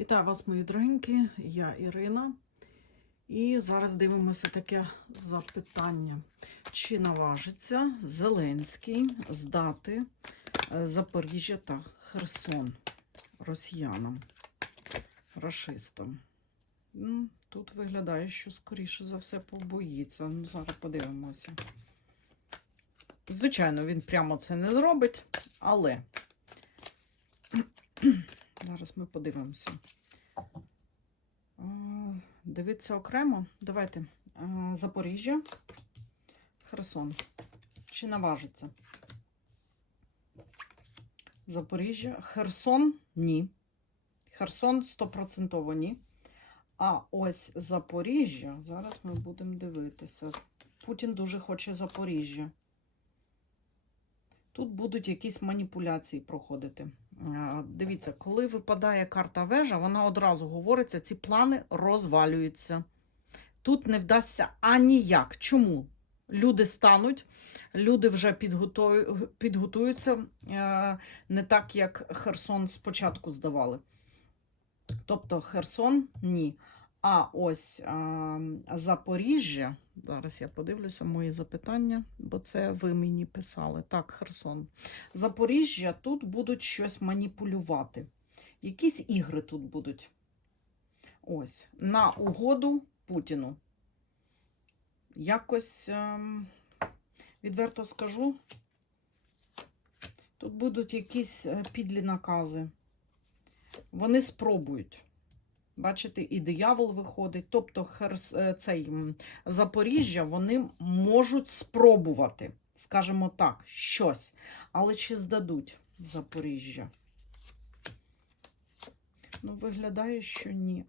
Вітаю вас, мої дорогенькі, я Ірина. І зараз дивимося таке запитання. Чи наважиться Зеленський здати е, Запоріжжя та Херсон росіянам, рашистам? Тут виглядає, що скоріше за все побоїться. Ну, Зараз подивимося. Звичайно, він прямо це не зробить, але зараз ми подивимося. Дивіться окремо. Давайте. Запоріжжя, Херсон. Чи наважиться? Запоріжжя. Херсон ні. Херсон стопроцентово ні. А ось Запоріжжя. Зараз ми будемо дивитися. Путін дуже хоче Запоріжжя. Тут будуть якісь маніпуляції проходити. Дивіться, коли випадає карта вежа, вона одразу говориться, ці плани розвалюються. Тут не вдасться аніяк. Чому? Люди стануть, люди вже підготуються е, не так, як Херсон спочатку здавали. Тобто Херсон ні. А ось а, Запоріжжя. Зараз я подивлюся мої запитання, бо це ви мені писали. Так, Херсон. Запоріжжя тут будуть щось маніпулювати. Якісь ігри тут будуть. Ось, на угоду Путіну. Якось, ем, відверто скажу, тут будуть якісь е, підлі накази. Вони спробують. Бачите, і диявол виходить. Тобто Херс, е, цей Запоріжжя вони можуть спробувати, скажімо так, щось. Але чи здадуть Запоріжжя? Ну, виглядає, що ні.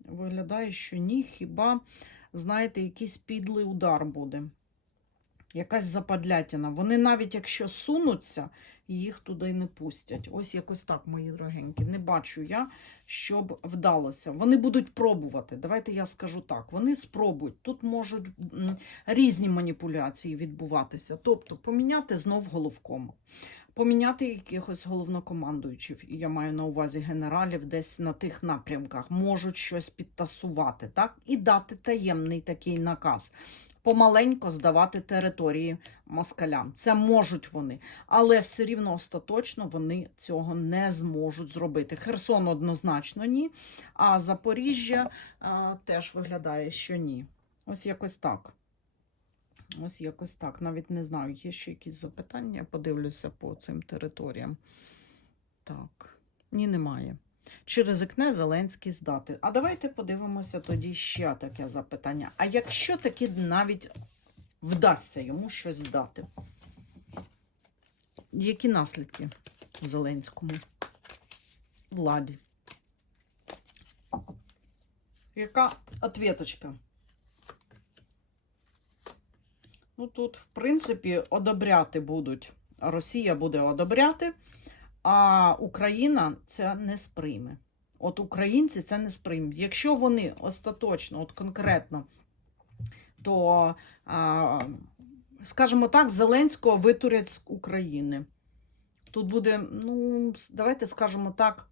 Виглядає, що ні. Хіба, знаєте, якийсь підлий удар буде. Якась западлятина. Вони навіть якщо сунуться, їх туди не пустять. Ось якось так, мої дорогенькі. Не бачу я, щоб вдалося. Вони будуть пробувати. Давайте я скажу так. Вони спробують. Тут можуть різні маніпуляції відбуватися. Тобто поміняти знов головком. Поміняти якихось головнокомандуючих, я маю на увазі генералів, десь на тих напрямках, можуть щось підтасувати, так? І дати таємний такий наказ. Помаленько здавати території москалям. Це можуть вони, але все рівно остаточно вони цього не зможуть зробити. Херсон однозначно ні, а Запоріжжя а, теж виглядає, що ні. Ось якось так. Ось якось так. Навіть не знаю, є ще якісь запитання. Я подивлюся по цим територіям. Так, ні, немає. Чи ризикне Зеленський здати? А давайте подивимося тоді ще таке запитання. А якщо таки навіть вдасться йому щось здати? Які наслідки Зеленському владі? Яка ответочка? Ну, тут, в принципі, одобряти будуть. Росія буде одобряти, а Україна це не сприйме. От українці це не сприймуть. Якщо вони остаточно, от конкретно, то, скажімо так, Зеленського витурять з України. Тут буде, ну, давайте скажемо так,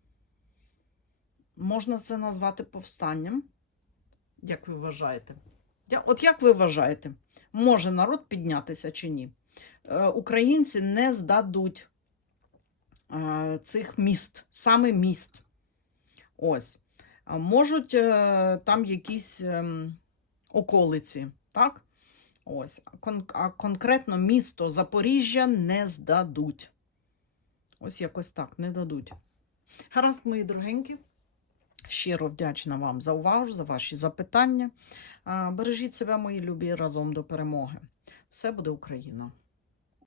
можна це назвати повстанням. Як ви вважаєте? От як ви вважаєте, може народ піднятися чи ні? Е, українці не здадуть цих міст, саме міст. Ось. Можуть е, там якісь ем, околиці, так? Ось. А конкретно місто Запоріжжя не здадуть. Ось якось так, не дадуть. Гаразд, мої дорогенькі. Щиро вдячна вам за увагу, за ваші запитання. Бережіть себе, мої любі, разом до перемоги. Все буде Україна!